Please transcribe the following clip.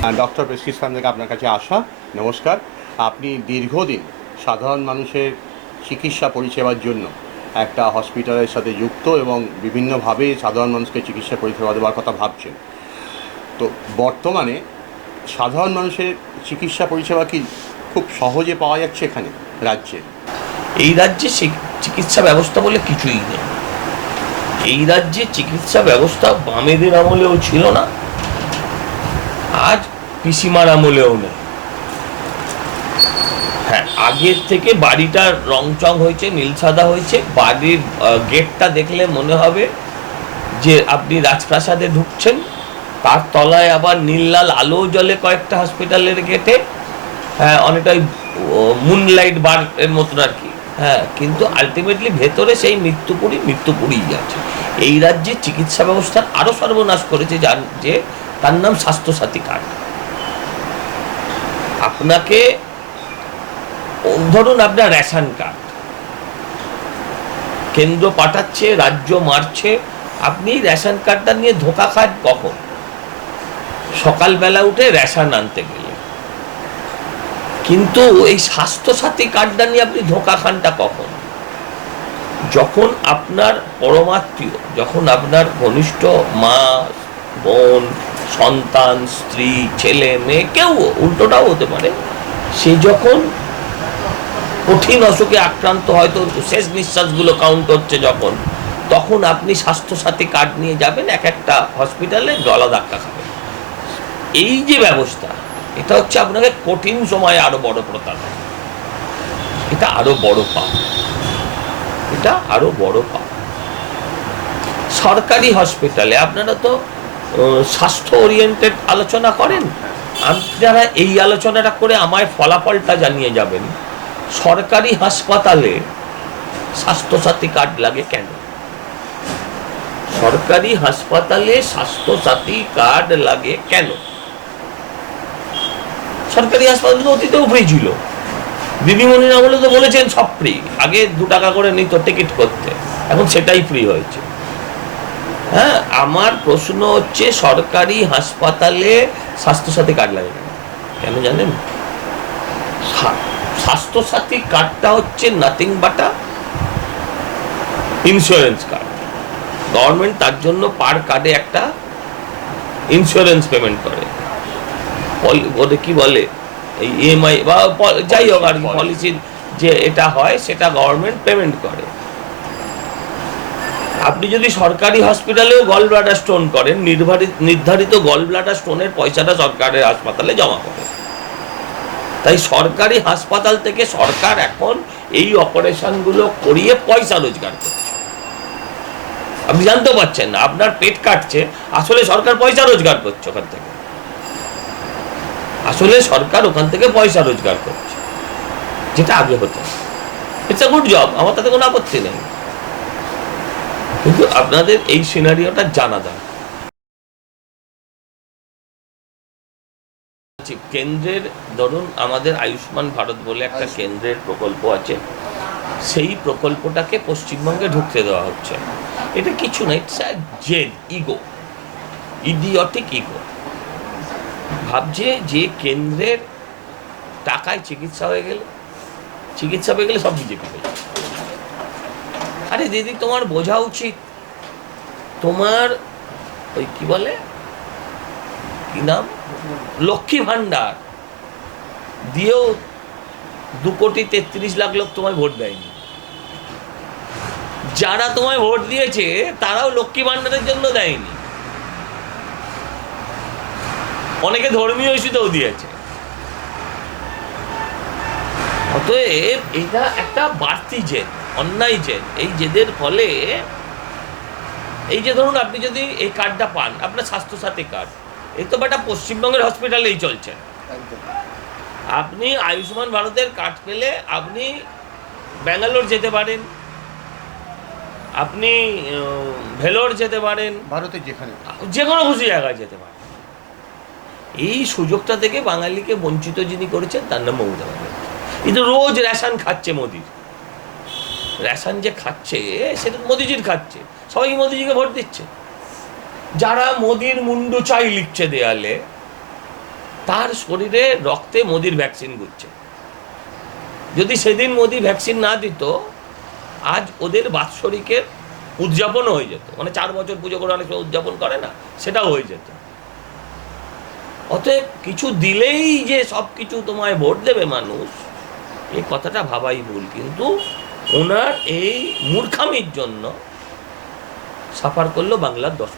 Doctor prescription থেকে আপনার কাছে আসা, নমস্কার। আপনি দীর্ঘদিন সাধারণ মানুষের চিকিৎসা পরিষেবার জন্য একটা হসপিটালের সাথে যুক্ত এবং বিভিন্নভাবে সাধারণ মানুষকে চিকিৎসা পরিষেবা দেওয়ার কথা ভাবছেন। তো বর্তমানে সাধারণ মানুষের চিকিৎসা পরিষেবা কি খুব সহজে পাওয়া যাচ্ছে এখানে, রাজ্যে? এই রাজ্যে চিকিৎসা ব্যবস্থা বলে কিছুই নেই। এই রাজ্যে চিকিৎসা ব্যবস্থা বামেদের আমলেও ছিল না আজ পিসিমার আমলেও নেই। হ্যাঁ আগের থেকে বাড়িটার রং চং হয়েছে নীল সাদা হয়েছে, বাড়ির গেটটা দেখলে মনে হবে যে আপনি রাজপ্রাসাদে ঢুকছেন, তার তলায় আবার নীল লাল আলো জ্বলে কয়েকটা হসপিটালের গেটে হ্যাঁ অনেকটাই মুনলাইট বার এর মতন আর কি হ্যাঁ কিন্তু আলটিমেটলি ভেতরে সেই মৃত্যুপুরী মৃত্যুপুরীই আছে। এই রাজ্যে চিকিৎসা ব্যবস্থা আরও সর্বনাশ করেছে যার যে তার নাম স্বাস্থ্যসাথী কার্ড। আপনাকে, ধরুন আপনার রেশন কার্ড। কেন্দ্র পাঠাচ্ছে, রাজ্য মারছে, আপনি রেশন কার্ডটা নিয়ে ধোকা খান কখন? সকালবেলা উঠে রেশন আনতে গেলে কিন্তু এই স্বাস্থ্যসাথী কার্ডটা নিয়ে আপনি ধোকা খানটা কখন? যখন আপনার পরমাত্মীয়, যখন আপনার ঘনিষ্ঠ মা, বোন সন্তান, স্ত্রী, ছেলে, মেয়ে, কেউ উল্টোটাও হতে পারে। সে যখন কঠিন অসুখে আক্রান্ত হয়তো শেষ নিঃশ্বাসগুলো কাউন্ট হচ্ছে যখন, তখন আপনি স্বাস্থ্যসাথী কার্ড নিয়ে যাবেন, এক একটা হসপিটালে গলা ধাক্কা খাবেন। এই যে ব্যবস্থা, এটা হচ্ছে আপনাকে কঠিন সময়ে আরও বড় প্রতারণা। এটা আরও বড় পাপ। এটা আরও বড় পাপ। সরকারি হসপিটালে আপনারা তো স্বাস্থ্য ওরিয়েন্টেড আলোচনা করেন? আপনারা এই আলোচনাটা করে আমায় ফলাফলটা জানিয়ে যাবেন, সরকারি হাসপাতালে স্বাস্থ্যসাথী কার্ড লাগে কেন? সরকারি হাসপাতালে স্বাস্থ্যসাথী কার্ড লাগে কেন? সরকারি হাসপাতাল তো অতীতেও ফ্রি ছিল। দিদিমণির আমলে তো বলেছেন সব ফ্রি আগে দু টাকা করে নিত টিকিট করতে। এখন সেটাই ফ্রি হয়েছে। হ্যাঁ আমার প্রশ্ন হচ্ছে সরকারি হাসপাতালে স্বাস্থ্যসাথী কার্ড লাগে কেন? জানেন? স্বাস্থ্যসাথী কার্ডটা হচ্ছে nothing but a insurance card government তার জন্য পার কার্ডে একটা ইন্স্যুরেন্স পেমেন্ট করে। ওদের কি বলে? এই ইএমআই বা যাই হোক আর পলিসির যে এটা হয় সেটা গভর্নমেন্ট পেমেন্ট করে। আপনি যদি সরকারি হসপিটালেও গল ব্লাডার স্টোন করেন নির্ধারিত নির্ধারিত গল ব্লাডার স্টোনের পয়সাটা সরকারের হাসপাতালে জমা করে তাই সরকারি হাসপাতাল থেকে সরকার এখন এই অপারেশনগুলো করিয়ে পয়সা রোজগার করছে। আপনি জানতে পারছেন না, আপনার পেট কাটছে, আসলে সরকার পয়সা রোজগার করছে ওখান থেকে। আসলে সরকার ওখান থেকে পয়সা রোজগার করছে। যেটা আগে হতো। ইটস আ গুড জব আমার তাতে কোনো আপত্তি নেই। কিন্তু আপনাদের এই সিনারিওটা জানা আচ্ছা, কেন্দ্রের ধরুন আমাদের আয়ুষ্মান ভারত বলে একটা কেন্দ্রের প্রকল্প আছে সেই প্রকল্পটাকে পশ্চিমবঙ্গে ঢুকতে দেওয়া হচ্ছে। এটা কিছু না ইটস জেদ ইগো ইডিয়টিক ইগো ভাবছে যে কেন্দ্রের টাকায় চিকিৎসা হয়ে গেলে চিকিৎসা হয়ে গেলে সব বিজেপি হয়ে যাবে। আরে দিদি, তোমার বোঝা উচিত। তোমার ওই কি বলে? কি নাম? লক্ষ্মী ভাণ্ডার। দিয়েও দু কোটি তেত্রিশ লাখ লোক তোমায় ভোট দেয়নি। যারা তোমায় ভোট দিয়েছে, তারাও লক্ষ্মী ভাণ্ডারের জন্য দেয়নি। অনেকে ধর্মীয় ইস্যুতেও দিয়েছে। অতএব এটা একটা বাড়তি জেদ। অন্যায় জেদ এই জেদের ফলে এই যে ধরুন আপনি যদি এই কার্ডটা পান আপনার স্বাস্থ্যসাথী কার্ড এই তো বেটা পশ্চিমবঙ্গের হসপিটালেই চলছে। আপনি আয়ুষ্মান ভারতের কার্ড পেলে আপনি ব্যাঙ্গালোর যেতে পারেন আপনি ভেলোর যেতে পারেন ভারতের যেখানে যে কোনো খুশি জায়গায় যেতে পারেন। এই সুযোগটা থেকে বাঙালিকে বঞ্চিত যিনি করেছেন তার নাম মমতা ব্যানার্জি। কিন্তু রোজ রেশন খাচ্ছে মোদির। রেশন যে খাচ্ছে, সেটা মোদিজির খাচ্ছে। সবাই মোদিজিকে ভোট দিচ্ছে। যারা মোদির মুন্ডু চাই লিখছে দেয়ালে, তার শরীরে রক্তে মোদির ভ্যাকসিন ঘুরছে। যদি সেদিন মোদি ভ্যাকসিন না দিত, আজ ওদের বাৎসরিকের উদযাপনও হয়ে যেত। মানে চার বছর পুজো করে অনেক সময় উদযাপন করে না, সেটাও হয়ে যেত। অতএব কিছু দিলেই যে সব কিছু তোমায় ভোট দেবে মানুষ এই কথাটা ভাবাই ভুল কিন্তু ওনার এই মূর্খামির জন্য সাফার করল বাংলার দশ